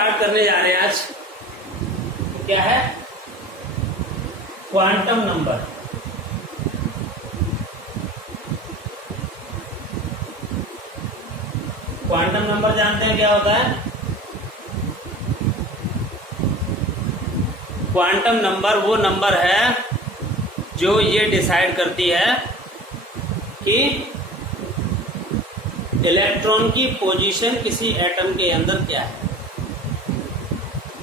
Start करने जा रहे हैं आज। क्या है? Quantum number. क्वांटम नंबर जानते हैं क्या होता है? क्वांटम नंबर वो नंबर है जो ये डिसाइड करती है कि इलेक्ट्रॉन की पोजीशन किसी एटम के अंदर क्या है।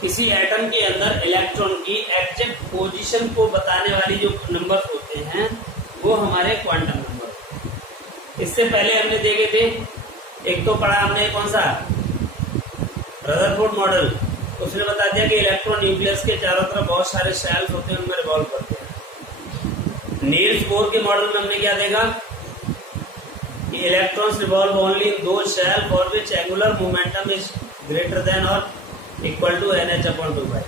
किसी एटम के अंदर इलेक्ट्रॉन की एग्जैक्ट पोजीशन को बताने वाली जो नंबर होते हैं वो हमारे क्वांटम नंबर। इससे पहले हमने देखे थे, एक तो पढ़ा हमने कौन सा, रदरफोर्ड मॉडल। उसने बता दिया कि इलेक्ट्रॉन न्यूक्लियस के चारों तरफ बहुत सारे शेल्स होते हैं, उनमें रिवॉल्व करते हैं। नील्स बोर के मॉडल में हमने क्या देखा कि electrons revolve only in those shell for which angular momentum is greater than और इक्वल टू NH/2π।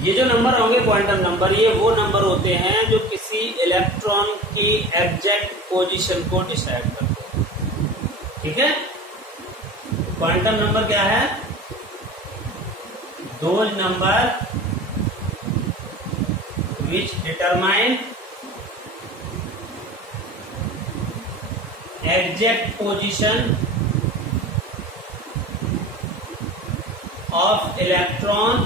ये जो नंबर होंगे क्वांटम नंबर, ये वो नंबर होते हैं जो किसी इलेक्ट्रॉन की एग्जैक्ट पोजीशन को डिसाइड करते हैं। ठीक है, क्वांटम नंबर क्या है? Those number which determine exact position of electron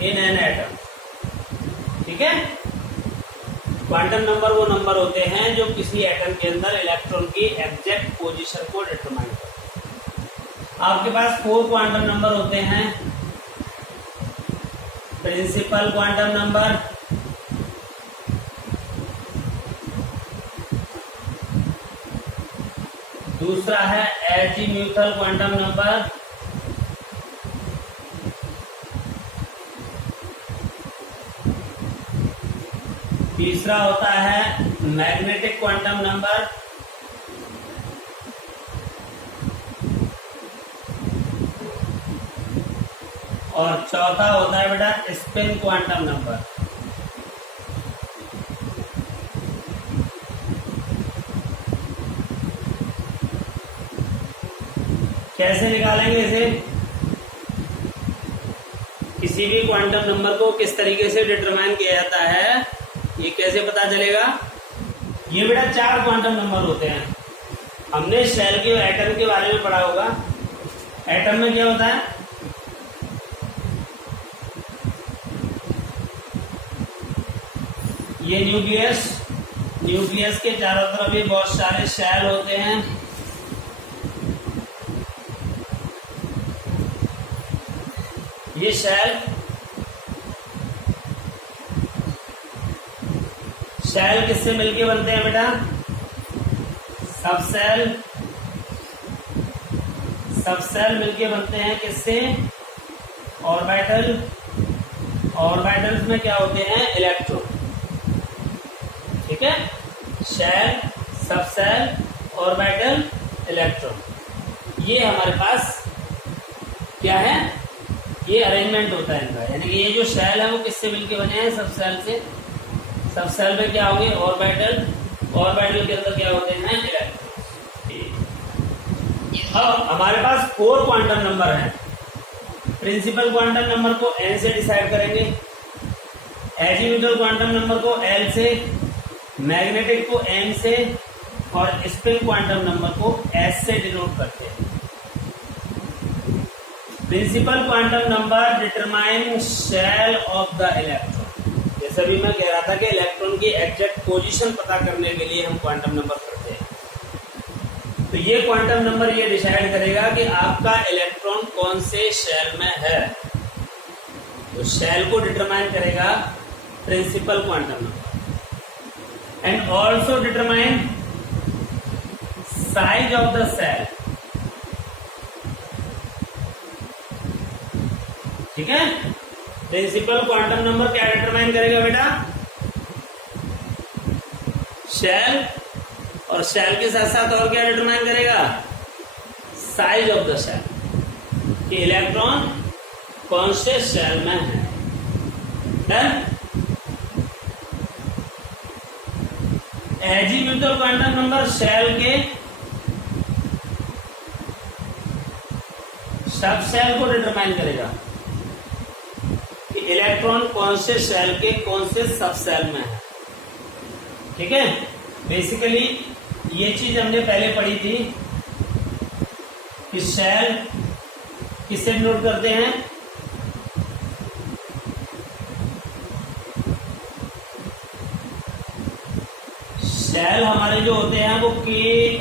in an atom। ठीक है, क्वांटम नंबर वो नंबर होते हैं जो किसी एटम के अंदर इलेक्ट्रॉन की एग्जैक्ट पोजीशन को डिटरमाइन करते हैं। आपके पास 4 क्वांटम नंबर होते हैं। प्रिंसिपल क्वांटम नंबर, दूसरा है एजीम्यूथल क्वांटम नंबर, तीसरा होता है मैग्नेटिक क्वांटम नंबर, और चौथा होता है बेटा स्पिन क्वांटम नंबर। कैसे निकालेंगे इसे? किसी भी क्वांटम नंबर को किस तरीके से डिटरमाइन किया जाता है, ये कैसे पता चलेगा? ये बेटा 4 क्वांटम नंबर होते हैं। हमने शेल के एटम के बारे में पढ़ा होगा। एटम में क्या होता है? ये न्यूक्लियस, न्यूक्लियस के चारों तरफ भी बहुत सारे शेल होते हैं। ये शेल किससे मिलके बनते हैं बेटा? सबसेल मिलके बनते हैं किससे? ऑर्बिटल। ऑर्बिटल्स में क्या होते हैं? इलेक्ट्रॉन। ठीक है, शेल, सबसेल, ऑर्बिटल, इलेक्ट्रॉन, ये हमारे पास क्या है? ये अरेंजमेंट होता है इनका। यानी कि ये जो शेल है वो किससे मिलके बने हैं? सबसेल से। सबसेल में क्या होंगे? ऑर्बिटल। ऑर्बिटल के अंदर क्या होते हैं? इलेक्ट्रॉन। अब हमारे पास 4 क्वांटम नंबर हैं। प्रिंसिपल क्वांटम नंबर को N से डिसाइड करेंगे, एजीम्यूथल क्वांटम नंबर को L से, मैग्नेटिक को M से, और स्पिन क्वांटम नंबर को S से डिनोट करते हैं। Principal quantum number determine shell of the electron. जैसे भी मैं कह रहा था कि इलेक्ट्रॉन की एग्जैक्ट पोजीशन पता करने के लिए हम क्वांटम नंबर करते हैं। तो ये क्वांटम नंबर ये डिसाइड करेगा कि आपका इलेक्ट्रॉन कौन से शेल में है। तो शेल को डिटरमाइन करेगा principal quantum number, and also determine size of the shell. ठीक है, प्रिंसिपल क्वांटम नंबर क्या डिटरमाइन करेगा बेटा? शेल, और शेल के साथ साथ और क्या डिटरमाइन करेगा? साइज ऑफ द शेल, कि इलेक्ट्रॉन कौन से शेल में है। Done. Azimuthal quantum number shell के सब सेल को डिटरमाइन करेगा कि इलेक्ट्रॉन कौन से सेल के कौन से सब सेल में है। ठीक है, बेसिकली ये चीज हमने पहले पढ़ी थी कि सेल किससे डिनोट करते हैं, सेल हमारे जो होते हैं वो KLMNO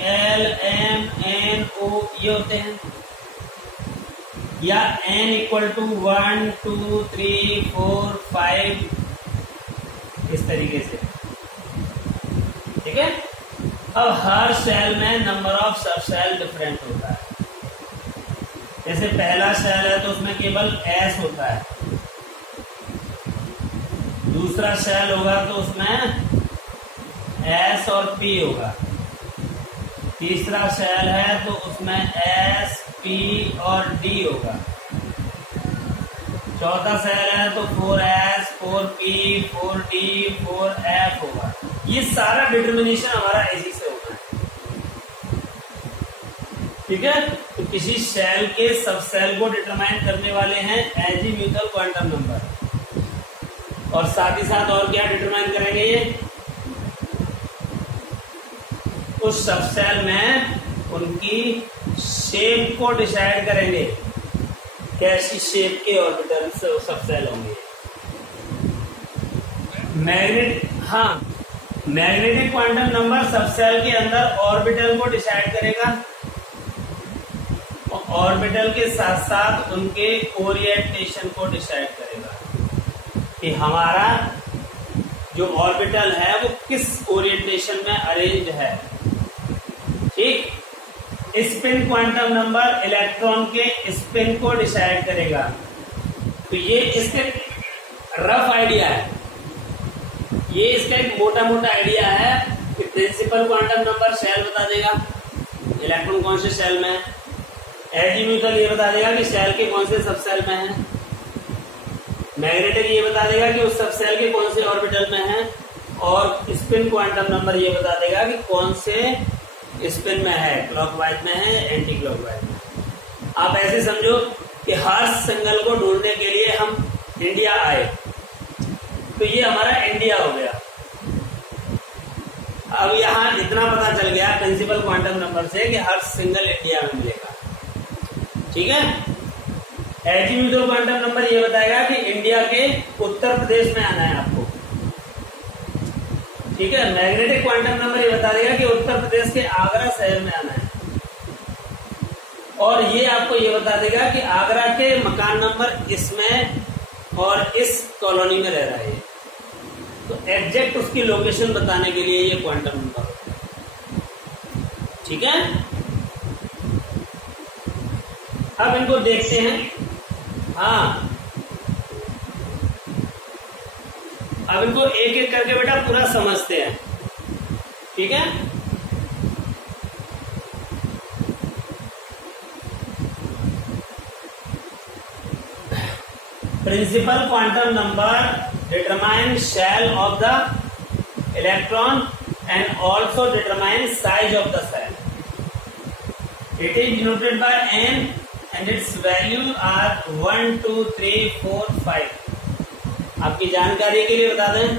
ये होते हैं, या N इक्वल टू 1 2 3 4 5 इस तरीके से। ठीक है, अब हर सेल में नंबर ऑफ सब सेल डिफरेंट होता है। जैसे पहला सेल है तो उसमें केवल S होता है, दूसरा सेल होगा तो उसमें S और P होगा, तीसरा सेल है तो उसमें S P और D होगा, चौथा सेल है तो 4S 4P 4D 4F होगा। ये सारा डिटर्मिनेशन हमारा ऐसी से होगा। ठीक है, तो किसी सेल के सब सेल को डिटरमाइन करने वाले हैं एजीम्यूथल क्वांटम नंबर, और साथ ही साथ और क्या डिटरमाइन करेंगे, ये उस सब सेल में उनकी शेप को डिसाइड करेंगे, कैसी शेप के ऑर्बिटल सब सेल होंगे। मैग्नेटिक क्वांटम नंबर सब सेल के अंदर ऑर्बिटल को डिसाइड करेगा, और ऑर्बिटल के साथ साथ उनके ओरिएंटेशन को डिसाइड करेगा कि हमारा जो ऑर्बिटल है वो किस ओरिएंटेशन में अरेंज है। ठीक, स्पिन क्वांटम नंबर इलेक्ट्रॉन के स्पिन को डिसाइड करेगा। तो ये इसके रफ आइडिया है, ये इसका एक मोटा मोटा आइडिया है कि प्रिंसिपल क्वांटम नंबर सेल बता देगा इलेक्ट्रॉन कौन से सेल में है, एजीम्यूथल ये बता देगा कि सेल के कौन से सब सेल में है, मैग्नेटिक ये बता देगा कि उस सब सेल के कौन से ऑर्बिटल में है, और स्पिन क्वांटम नंबर ये बता देगा कि कौन से स्पिन में है, क्लॉकवाइज में है, एंटी क्लॉकवाइज में। आप ऐसे समझो कि हर सिंगल को ढूंढने के लिए हम इंडिया आए, तो ये हमारा इंडिया हो गया। अब यहाँ इतना पता चल गया प्रिंसिपल क्वांटम नंबर से कि हर सिंगल इंडिया में मिलेगा। ठीक है, एजीम्यूथल क्वांटम नंबर ये बताएगा कि इंडिया के उत्तर प्रदेश में आना है आपको। ठीक है, मैग्नेटिक क्वांटम नंबर ये बता देगा कि उत्तर प्रदेश के आगरा शहर में आना है, और ये आपको ये बता देगा कि आगरा के मकान नंबर इसमें और इस कॉलोनी में रह रहा है। तो एग्जैक्ट उसकी लोकेशन बताने के लिए ये क्वांटम नंबर होता है। ठीक है, अब इनको देखते हैं। हाँ, अब इनको एक एक करके बेटा पूरा समझते हैं। ठीक है, principal quantum number determine shell of the electron and also determine size of the cell. It is denoted by n and its value are 1 2 3 4 5। आपकी जानकारी के लिए बता दें,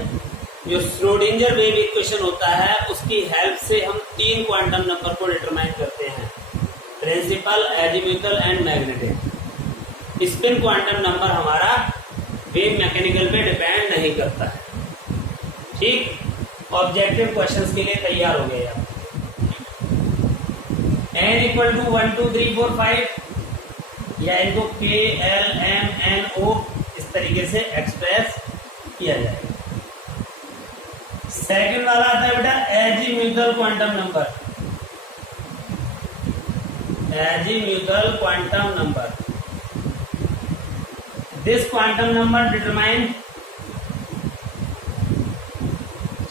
जो श्रोडिंगर वेव इक्वेशन होता है उसकी हेल्प से हम 3 क्वांटम नंबर को डिटरमाइन करते हैं, principal, azimuthal and magnetic. Spin quantum number हमारा वेव मैकेनिकल पे डिपेंड नहीं करता है। ठीक, ऑब्जेक्टिव क्वेश्चंस के लिए तैयार हो गए आप। n इक्वल टू 1 2 3 4 5 या इनको KLMNO इस तरीके से एक्सप्रेस किया जाएगा। सेकंड वाला आता है बेटा azimuthal quantum number. Azimuthal quantum number, this quantum number determine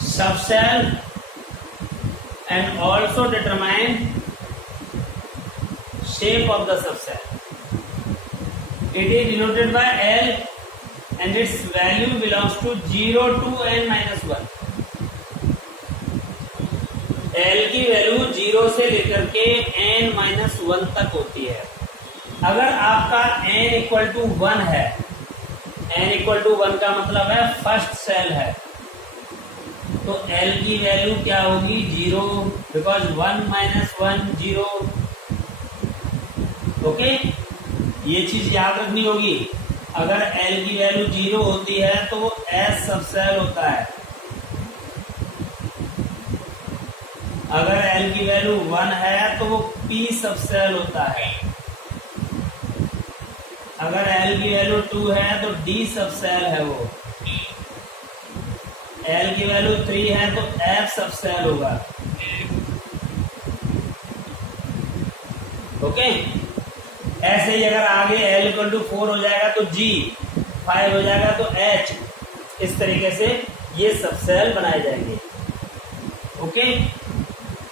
subcell and also determine shape of the subcell. It is denoted by L and its value belongs to 0 to n minus 1। L की value 0 से लेकर के n-1 तक होती है। अगर आपका n equal to 1 है, n इक्वल टू 1 का मतलब है फर्स्ट सेल है, तो L की वैल्यू क्या होगी? 0, बिकॉज 1 माइनस 1 0। ओके, ये चीज याद रखनी होगी। अगर L की वैल्यू 0 होती है तो वो S सब सेल होता है। अगर L की वैल्यू 1 है तो वो P सब सेल होता है। अगर L की वैल्यू 2 है तो D सब सेल है वो। L की वैल्यू 3 है तो F सब सेल होगा। ओके, ऐसे ही अगर आगे L इक्वल टू 4 हो जाएगा तो G, 5 हो जाएगा तो H, इस तरीके से ये सब सेल बनाए जाएंगे। ओके,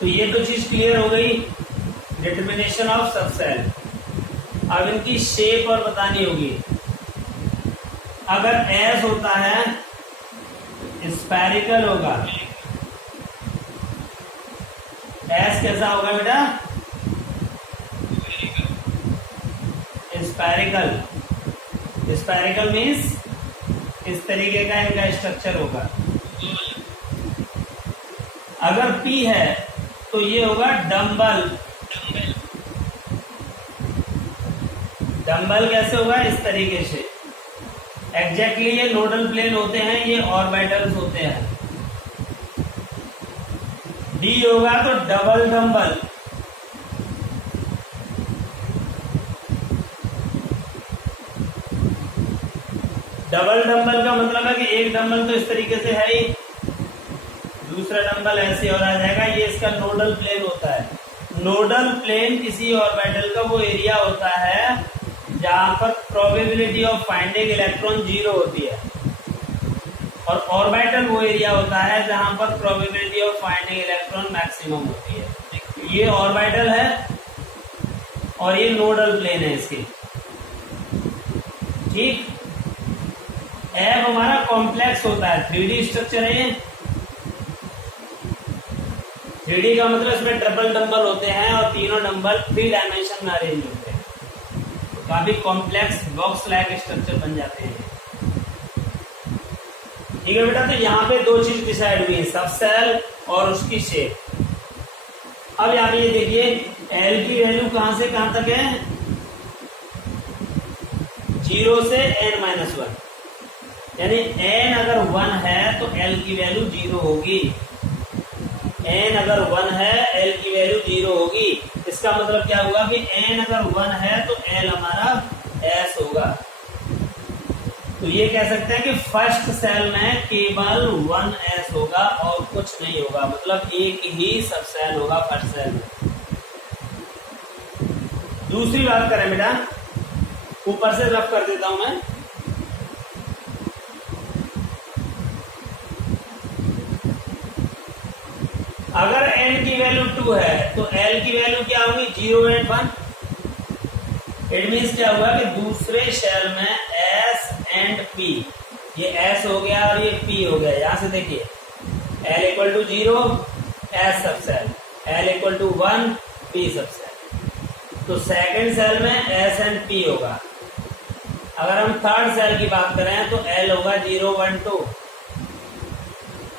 तो ये तो चीज क्लियर हो गई, डिटर्मिनेशन ऑफ सब सेल। अब इनकी शेप और बतानी होगी। अगर S होता है स्फेरिकल होगा। S कैसा होगा बेटा? स्फेरिकल। स्फेरिकल मीन्स इस तरीके का इनका स्ट्रक्चर होगा। अगर P है तो ये होगा डम्बल। डम्बल कैसे होगा? इस तरीके से। एग्जैक्टली ये नोडल प्लेन होते हैं, ये ऑर्बिटल्स होते हैं। D होगा तो डबल डम्बल। डबल डंबल का मतलब है कि एक डंबल तो इस तरीके से है ही, दूसरा डंबल ऐसे और आ जाएगा। ये इसका नोडल प्लेन होता है। नोडल प्लेन किसी ऑर्बिटल का वो एरिया होता है जहां पर प्रोबेबिलिटी ऑफ फाइंडिंग इलेक्ट्रॉन 0 होती है, और ऑर्बिटल वो एरिया होता है जहां पर probability of finding electron maximum होती है। ये ऑर्बिटल है और ये नोडल प्लेन है इसकी। ठीक, एफ हमारा कॉम्प्लेक्स होता है, 3D स्ट्रक्चर है ये। 3D का मतलब इसमें ट्रिपल डंबल होते हैं और तीनों डंबल 3 डायमेंशन में अरेंज होते हैं, तो काफी कॉम्प्लेक्स बॉक्स लाइक स्ट्रक्चर बन जाते हैं। ठीक है बेटा, तो यहाँ पे 2 चीज डिसाइड हुई है, सब सेल और उसकी शेप। अब यहाँ पे ये देखिए एल की वैल्यू कहां से कहां तक है? 0 से n-1, यानी n अगर 1 है तो l की वैल्यू 0 होगी। n अगर 1 है l की वैल्यू 0 होगी। इसका मतलब क्या होगा कि n अगर 1 है तो l हमारा s होगा। तो ये कह सकते हैं कि फर्स्ट सेल में केवल 1s होगा और कुछ नहीं होगा, मतलब एक ही सब सेल होगा फर्स्ट सेल में। दूसरी बात करें बेटा, ऊपर से रफ कर देता हूं मैं। अगर n की वैल्यू 2 है तो l की वैल्यू क्या होगी? 0 and 1। इट मीन्स क्या हुआ कि दूसरे सेल में s and p, ये s हो गया और ये p हो गया। यहां से देखिए l equal to 0 s subshell, l equal to 1 p subshell. तो सेकेंड सेल में s and p होगा। अगर हम थर्ड सेल की बात करें तो l होगा 0 1 2,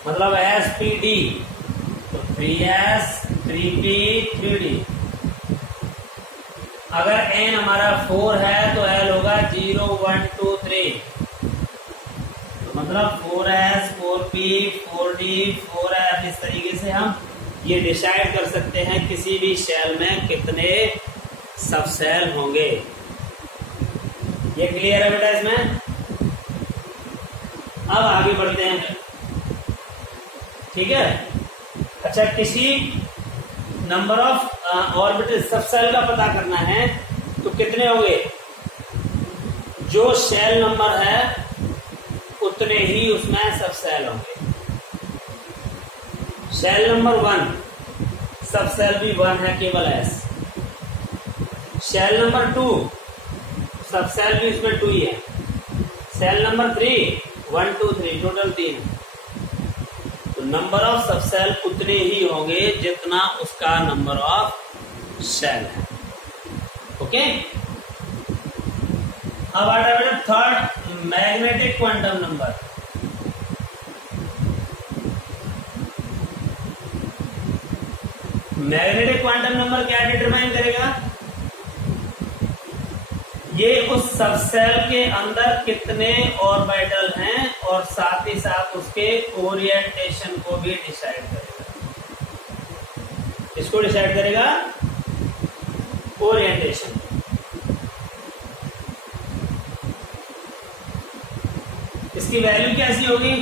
मतलब s p d, तो 3s 3p 3d। अगर n हमारा 4 है तो l होगा 0 1 2 3, तो मतलब 4s 4p 4d 4f। इस तरीके से हम ये डिसाइड कर सकते हैं किसी भी सेल में कितने सब सेल होंगे। ये क्लियर है बेटा इसमें? अब आगे बढ़ते हैं। ठीक है, अच्छा, किसी नंबर ऑफ ऑर्बिटल सब सेल का पता करना है तो कितने होंगे? जो सेल नंबर है उतने ही उसमें सब सेल होंगे। सेल नंबर 1, सब सेल भी 1 है, केवल s। सेल नंबर 2, सब सेल भी उसमें 2 ही है। Shell number 3 1 2 3, total 3। तो नंबर ऑफ सब सेल उतने ही होंगे जितना उसका नंबर ऑफ सेल है। ओके, अब आता है बेटा third, magnetic quantum number. Magnetic quantum number क्या डिटरमाइन करेगा? ये उस सबसेल के अंदर कितने ऑर्बिटल हैं और साथ ही साथ उसके ओरिएंटेशन को भी डिसाइड करेगा। इसको डिसाइड करेगा ओरिएंटेशन। इसकी वैल्यू कैसी होगी?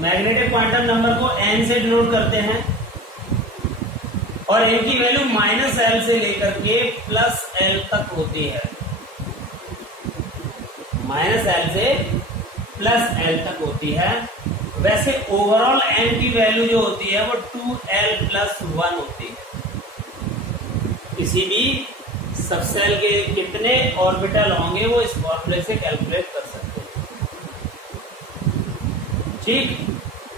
मैग्नेटिक क्वांटम नंबर को n से डिनोट करते हैं और n की वैल्यू -l से लेकर के +l तक होती है। -l से +l तक होती है। वैसे ओवरऑल n की वैल्यू जो होती है वो 2l+1 होती है। किसी भी सबसेल के कितने ऑर्बिटल होंगे वो इस फॉर्मूले से कैलकुलेट कर सकते हैं, ठीक।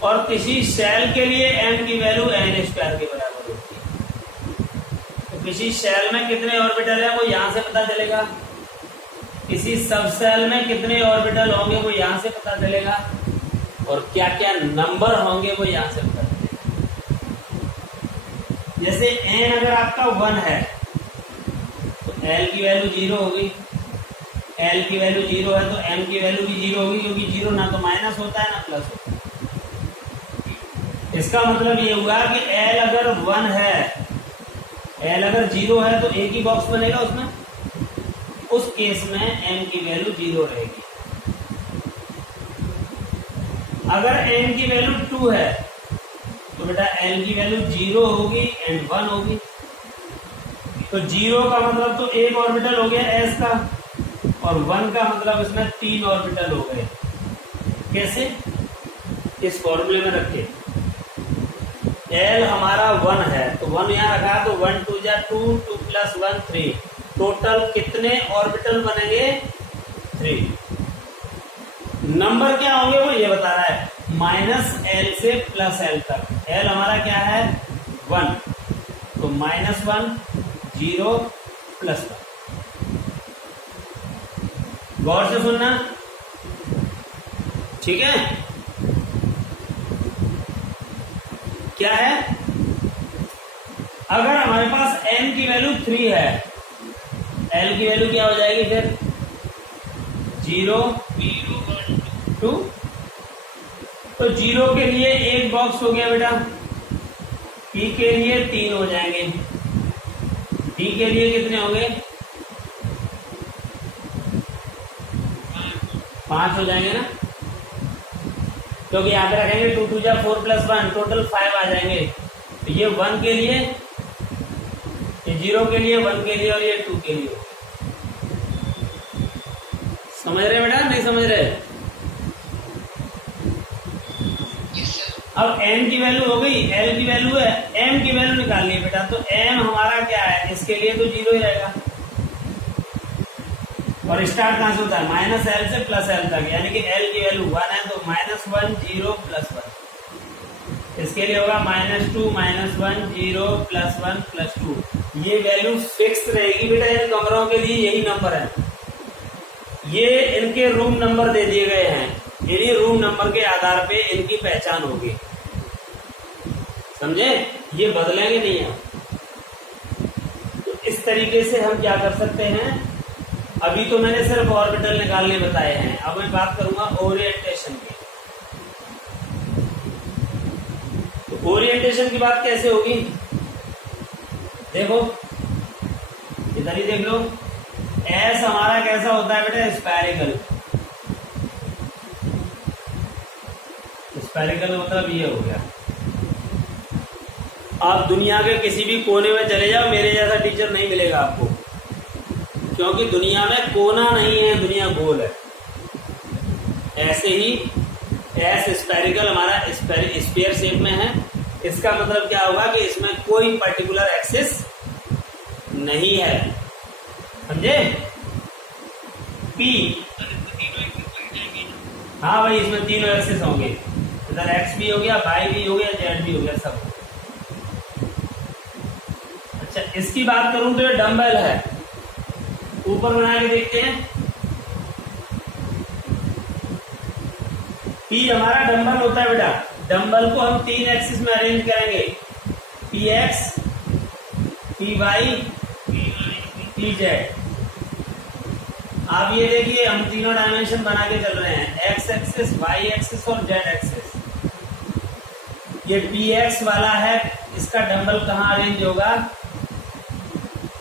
और किसी सेल के लिए n की वैल्यू n² के बराबर होती है। तो किसी सेल में कितने ऑर्बिटल है वो यहां से पता चलेगा, किसी सबसेल में कितने ऑर्बिटल होंगे वो यहां से पता चलेगा, और क्या क्या नंबर होंगे वो यहां से पता चलेगा। जैसे n अगर आपका 1 है तो l की वैल्यू 0 होगी, l की वैल्यू 0 है तो m की वैल्यू भी 0 होगी, क्योंकि 0 ना तो माइनस होता है ना प्लस होता है। इसका मतलब ये हुआ कि l अगर 1 है, l अगर 0 है तो एक ही बॉक्स बनेगा उसमें, उस केस में m की वैल्यू 0 रहेगी। अगर n की वैल्यू 2 है तो बेटा l की वैल्यू 0 होगी एंड 1 होगी। तो 0 का मतलब तो एक ऑर्बिटल हो गया s का, और 1 का मतलब इसमें 3 ऑर्बिटल हो गए। कैसे? इस फॉर्मूले में रखे l हमारा 1 है तो 1 यहां रखा तो 1 2 जा 2, 2 + 1 3, टोटल कितने ऑर्बिटल बनेंगे? 3। नंबर क्या होंगे वो ये बता रहा है, -l से +l तक। l हमारा क्या है? 1, तो -1 0 +1। गौर से सुनना, ठीक है? क्या है? अगर हमारे पास n की वैल्यू 3 है, l की वैल्यू क्या हो जाएगी फिर? 0 2। तो 0 के लिए एक बॉक्स हो गया बेटा, p के लिए 3 हो जाएंगे, d के लिए कितने होंगे? 5 हो जाएंगे ना, क्योंकि यहाँ पे रखेंगे 2 2 जा 4 + 1, टोटल 5 आ जाएंगे। तो ये 1 के लिए, ये 0 के लिए, 1 के लिए और ये 2 के लिए। समझ रहे बेटा? नहीं समझ रहे? अब n की वैल्यू हो गई, l की वैल्यू है, m की वैल्यू निकालनी है बेटा। तो m हमारा क्या है? इसके लिए तो 0 ही रहेगा, और स्टार्ट कहां से होता है? -l से +l तक, यानी कि l की वैल्यू 1 है तो -1 0 +1। इसके लिए होगा -2 -1 0 +1 +2। ये वैल्यू फिक्स रहेगी बेटा, इन कमरों के लिए यही नंबर है। ये इनके रूम नंबर दे दिए गए हैं, इन्हीं रूम नंबर के आधार पे इनकी पहचान होगी। समझे? ये बदलेंगे नहीं है। तो इस तरीके से हम क्या कर सकते हैं, अभी तो मैंने सिर्फ ऑर्बिटल निकालने बताए हैं, अब मैं बात करूंगा ओरिएंटेशन की। तो ओरिएंटेशन की बात कैसे होगी? देखो इधर ही देख लो, एस हमारा कैसा होता है बेटा? स्फेरिकल। स्फेरिकल मतलब ये हो गया। आप दुनिया के किसी भी कोने में चले जाओ, मेरे जैसा टीचर नहीं मिलेगा आपको, क्योंकि दुनिया में कोना नहीं है, दुनिया गोल है। ऐसे ही एस स्फेरिकल हमारा स्फीयर शेप में है। इसका मतलब क्या होगा कि इसमें कोई पर्टिकुलर एक्सिस नहीं है, समझे? पी, हाँ भाई, इसमें तीनों एक्सिस होंगे, इधर एक्स भी हो गया, वाई भी हो गया, जेड भी हो गया, सब। अच्छा, इसकी बात करूं तो ये डंबल है, ऊपर बना के देखते हैं। P हमारा डंबल होता है बेटा, डंबल को हम 3 एक्सिस में अरेंज करेंगे, PX, PY, PZ। आप ये देखिए हम तीनों डायमेंशन बना के चल रहे हैं, X एक्सिस, Y एक्सिस और Z एक्सिस। ये PX वाला है, इसका डंबल कहाँ अरेंज होगा,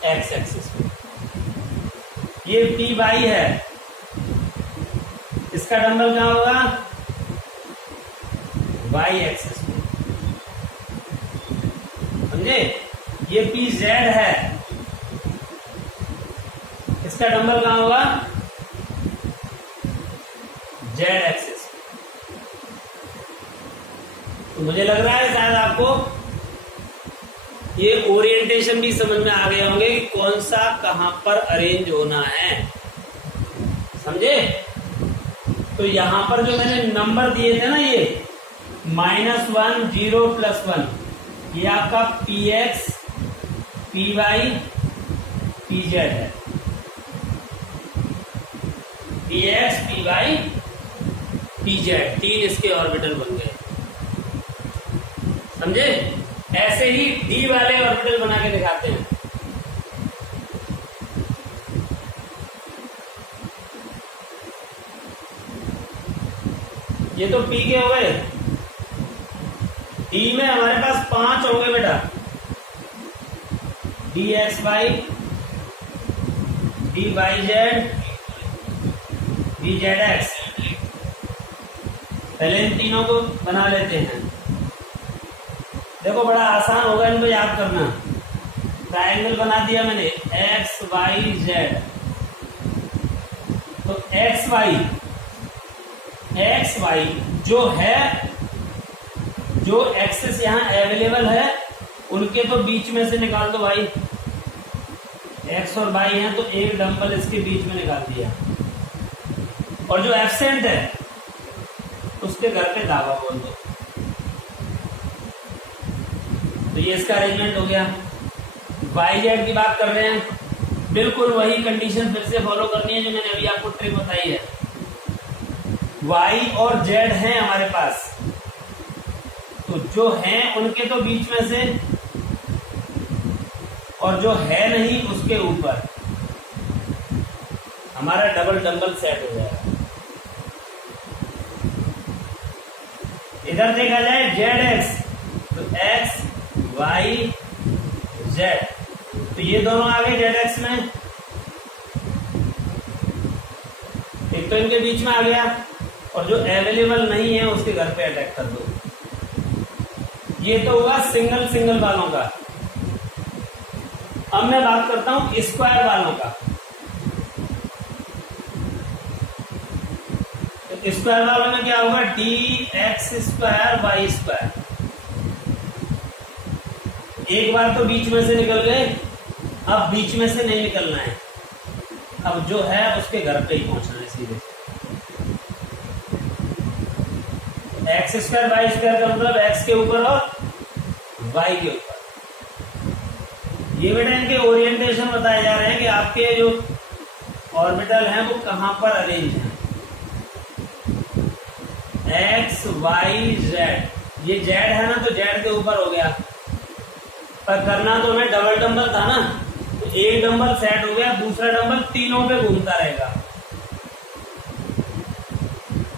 X एक्सिस पे। ये PY है, इसका डंबल कहाँ होगा, Y एक्सिस पे, समझे। ये PZ है, इसका डंबल कहाँ होगा, Z एक्सिस। तो मुझे लग रहा है शायद आपको ये ओरिएंटेशन भी समझ में आ गए होंगे कि कौन सा कहां पर अरेंज होना है, समझे। तो यहां पर जो मैंने नंबर दिए थे ना, ये -1, 0, +1, ये आपका PX, PY, PZ है। PX, PY, PZ, 3 इसके ऑर्बिटल बन गए, समझे। ऐसे ही D वाले ऑर्बिटल बना के दिखाते हैं। ये तो P के हो गए। D में हमारे पास 5 होंगे बेटा, DXY, DYZ, DZX। पहले इन तीनों को बना लेते हैं। देखो बड़ा आसान होगा इनको याद करना। ट्रायंगल बना दिया मैंने, XYZ। तो XY जो है, जो एक्सेस यहाँ अवेलेबल है उनके तो बीच में से निकाल दो भाई। X और Y है तो एक डंबल इसके बीच में निकाल दिया, और जो एब्सेंट है उसके घर पे दावा बोल दो। तो ये इसका अरेंजमेंट हो गया। YZ की बात कर रहे हैं, बिल्कुल वही कंडीशन फिर से फॉलो करनी है जो मैंने अभी आपको ट्रिक बताई है। Y और Z हैं हमारे पास, तो जो हैं उनके तो बीच में से, और जो है नहीं उसके ऊपर हमारा डबल डंबल सेट हो जाएगा। इधर देखा जाए ZX, तो X, Y, Z, तो ये दोनों आ गए ZX में, एक तो इनके बीच में आ गया, और जो अवेलेबल नहीं है उसके घर पे अटैक कर दो। ये तो हुआ सिंगल सिंगल वालों का। अब मैं बात करता हूं स्क्वायर वालों का। तो स्क्वायर वालों में क्या होगा, DX2 Y2। एक बार तो बीच में से निकल गए, अब बीच में से नहीं निकलना है, अब जो है उसके घर पे ही पहुंचना है सीधे। X2 Y2 का मतलब X के ऊपर और Y के ऊपर। ये बेटा इनके ओरिएंटेशन बताए जा रहे हैं कि आपके जो ऑर्बिटल हैं वो कहां पर अरेंज हैं। X, Y, Z, ये Z है ना, तो Z के ऊपर हो गया, पर करना तो हमें डबल डंबल था ना, तो एक डंबल सेट हो गया, दूसरा डंबल तीनों पे घूमता रहेगा,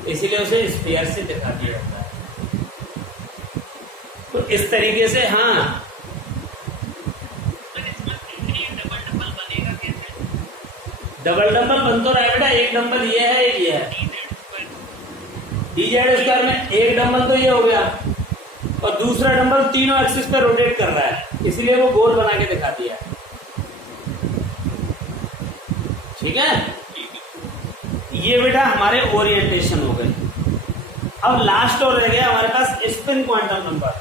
इसीलिए उसे स्फीयर से दिखा दिया जाता है। तो इस तरीके से, हाँ, डबल डंबल बन तो रहा है बेटा, एक डंबल ये है, एक ये है। DZ2 में एक डंबल तो ये हो गया, और दूसरा डंबल तीनों एक्सिस पे रोटेट कर रहा है, इसलिए वो गोल बना के दिखा दिया। ठीक है, ये बेटा हमारे ओरिएंटेशन हो गए। अब लास्ट और रह गया हमारे पास spin quantum number.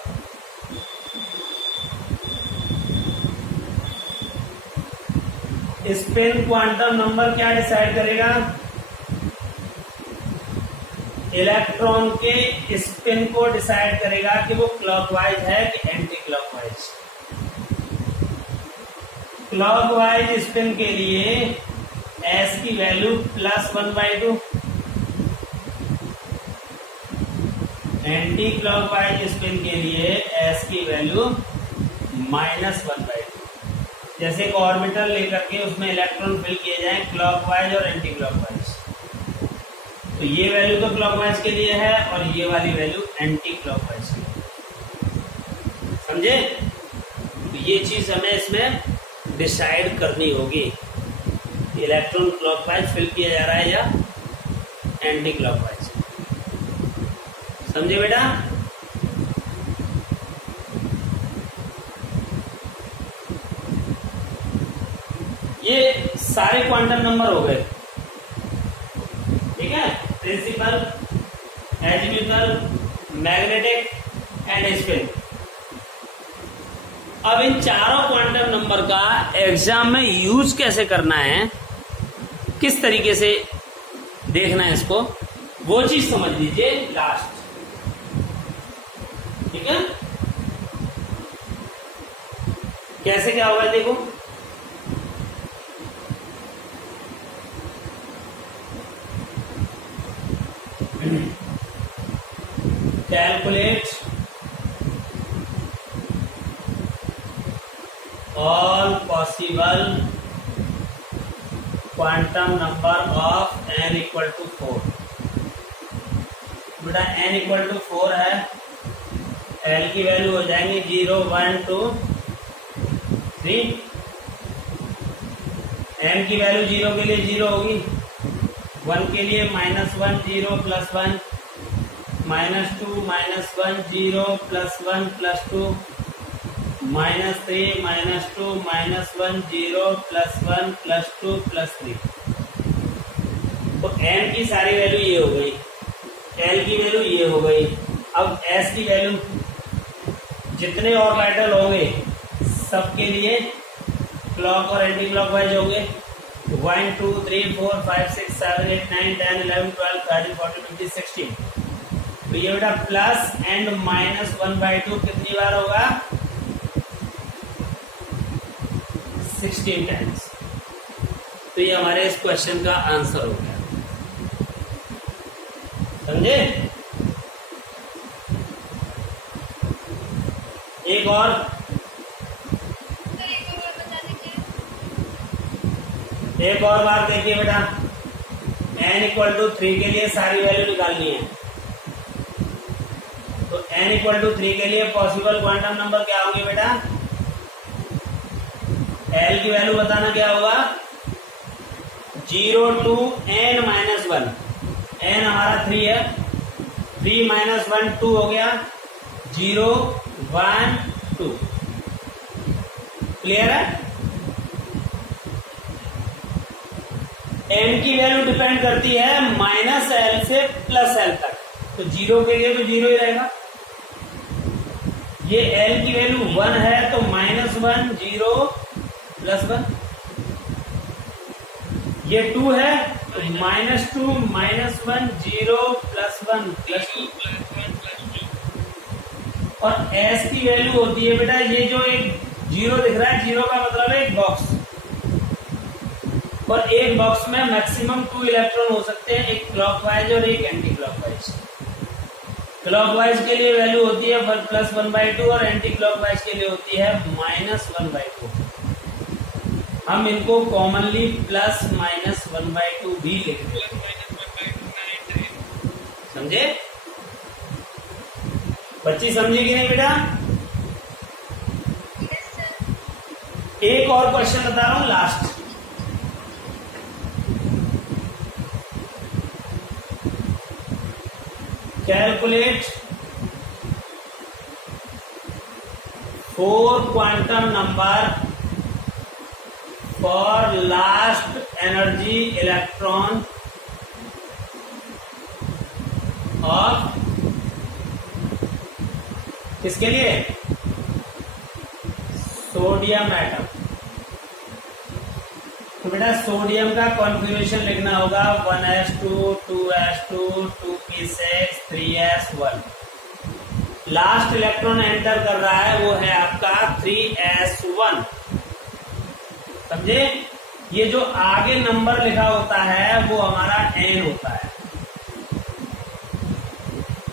Spin quantum number क्या डिसाइड करेगा, इलेक्ट्रॉन के स्पिन को डिसाइड करेगा कि वो क्लॉकवाइज है कि एंटी क्लॉकवाइज। क्लॉकवाइज स्पिन के लिए एस की वैल्यू +1/2, एंटी क्लॉकवाइज स्पिन के लिए एस की वैल्यू -1/2। जैसे एक ऑर्बिटल लेकर के उसमें इलेक्ट्रॉन फिल किए जाएं क्लॉकवाइज और एंटी क्लॉकवाइज, तो ये वैल्यू तो क्लॉकवाइज के लिए है और ये वाली वैल्यू एंटी क्लॉकवाइज के लिए। समझे? तो ये चीज हमें इसमें डिसाइड करनी होगी, इलेक्ट्रॉन क्लॉकवाइज फिल किया जा रहा है या एंटी क्लॉकवाइज। समझे बेटा? ये सारे क्वांटम नंबर हो गए, ठीक है? Principal, azimuthal, magnetic and spin. अब इन चारों क्वांटम नंबर का एग्जाम में यूज कैसे करना है, किस तरीके से देखना है इसको, वो चीज समझ लीजिए लास्ट। ठीक है? कैसे क्या होगा देखो, calculate all possible quantum number of n equal to 4। बेटा n equal to 4 है, l की वैल्यू हो जाएंगे 0 1 2 3, m की वैल्यू 0 के लिए 0 होगी, 1 के लिए -1 0 +1, -2 -1 0 +1 +2, -3 -2 -1 0 +1 +2 +3। तो m की सारी वैल्यू ये हो गई, l की वैल्यू ये हो गई। अब s की वैल्यू, जितने ऑर्बिटल होंगे सबके लिए क्लॉक और एंटी क्लॉकवाइज होंगे, 1 2 3 4 5 6 7 8 9 10 11 12 13 14 15 16। तो ये बेटा प्लस एंड -1/2 कितनी बार होगा, 16 टाइम्स। तो ये हमारे इस क्वेश्चन का आंसर हो गया। समझे? एक और बात देखिए बेटा, n = 3 के लिए सारी वैल्यू निकालनी है। तो n = 3 के लिए पॉसिबल क्वांटम नंबर क्या होंगे बेटा, l की वैल्यू बताना क्या होगा, 0 to n-1। n हमारा 3 है, 3 - 1 2 हो गया, 0 1 2। क्लियर है? m की वैल्यू डिपेंड करती है -l से +l तक, तो 0 के लिए तो 0 ही रहेगा। ये l की वैल्यू 1 है तो -1 0 +1, ये 2 है तो -2 -1 0 +1 +2। और s की वैल्यू होती है बेटा, ये जो एक 0 दिख रहा है, 0 का मतलब है एक बॉक्स, और एक बॉक्स में मैक्सिमम 2 इलेक्ट्रॉन हो सकते हैं, एक क्लॉकवाइज और एक एंटी क्लॉकवाइज। क्लॉकवाइज के लिए वैल्यू होती है +1/2 और एंटी क्लॉकवाइज के लिए होती है -1/2। हम इनको कॉमनली +-1/2 भी लिखते हैं। समझे? बच्ची समझी कि नहीं बेटा? एक और क्वेश्चन बता रहा हूं last. Calculate 4 quantum number for last energy electron of, किसके लिए, सोडियम एटम। तो बेटा सोडियम का कॉन्फ़िगरेशन लिखना होगा 1s2 2s2 2p6 3s1। Last electron enter कर रहा है वो है आपका 3s1। समझे? ये जो आगे नंबर लिखा होता है वो हमारा n होता है।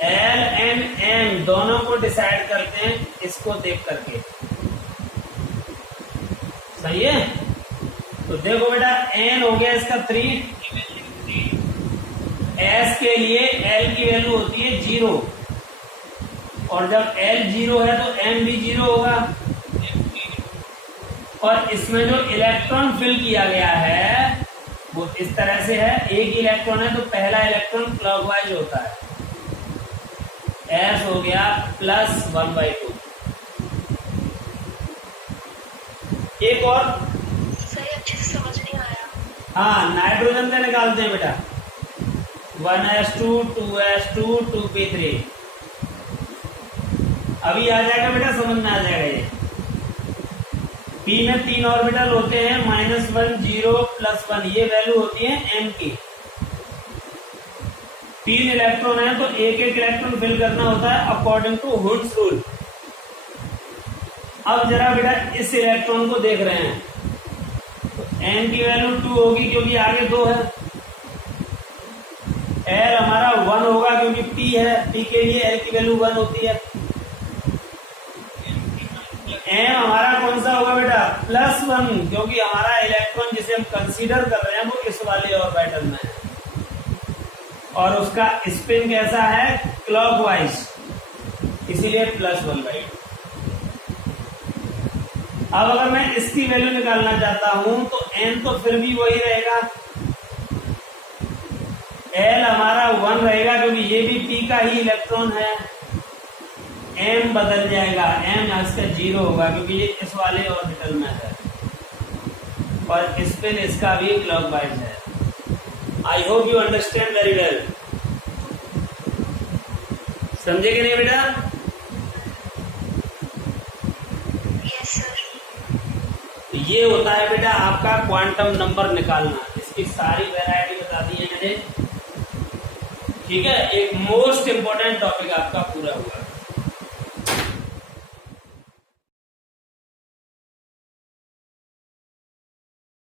L N M दोनों को डिसाइड करते हैं इसको देख करके, सही है। तो देखो बेटा n हो गया इसका 3, s के लिए l की वैल्यू होती है 0, और जब l 0 है तो m भी 0 होगा। और इसमें जो इलेक्ट्रॉन फिल किया गया है वो इस तरह से है, एक इलेक्ट्रॉन है तो पहला इलेक्ट्रॉन क्लॉकवाइज होता है, s हो गया +1/2। एक और सही, अच्छे से समझ नहीं आया। हाँ, नाइट्रोजन से निकालते हैं बेटा, 1s2 2s2 2p3। अभी आ जाएगा बेटा, समझ में आ जाएगा। ये p में 3 ऑर्बिटल होते हैं, -1 0 +1, ये वैल्यू होती है m की। 3 इलेक्ट्रॉन है तो एक एक इलेक्ट्रॉन फिल करना होता है अकॉर्डिंग टू हुड्स रूल। अब जरा बेटा इस इलेक्ट्रॉन को देख रहे हैं तो n की वैल्यू 2 होगी क्योंकि आगे 2 है, l हमारा 1 होगा क्योंकि p है, p के लिए l की वैल्यू 1 होती है। m हमारा कौन सा होगा बेटा, +1, क्योंकि हमारा इलेक्ट्रॉन जिसे हम कंसीडर कर रहे हैं वो इस वाले ऑर्बिटल में है और उसका स्पिन कैसा है, क्लॉकवाइज, इसीलिए +1/2। अब अगर मैं इसकी वैल्यू निकालना चाहता हूं तो n तो फिर भी वही रहेगा, l हमारा 1 रहेगा क्योंकि ये भी p का ही इलेक्ट्रॉन है। m बदल जाएगा, m इसका 0 होगा क्योंकि ये इस वाले ऑर्बिटल में है और स्पिन इसका भी क्लॉकवाइज है। I hope you understand very well. समझे कि नहीं बेटा? Yes sir. तो ये होता है बेटा आपका क्वांटम नंबर निकालना। इसकी सारी वैरायटी बता दी है मैंने, ठीक है। एक मोस्ट इंपॉर्टेंट टॉपिक आपका पूरा हुआ।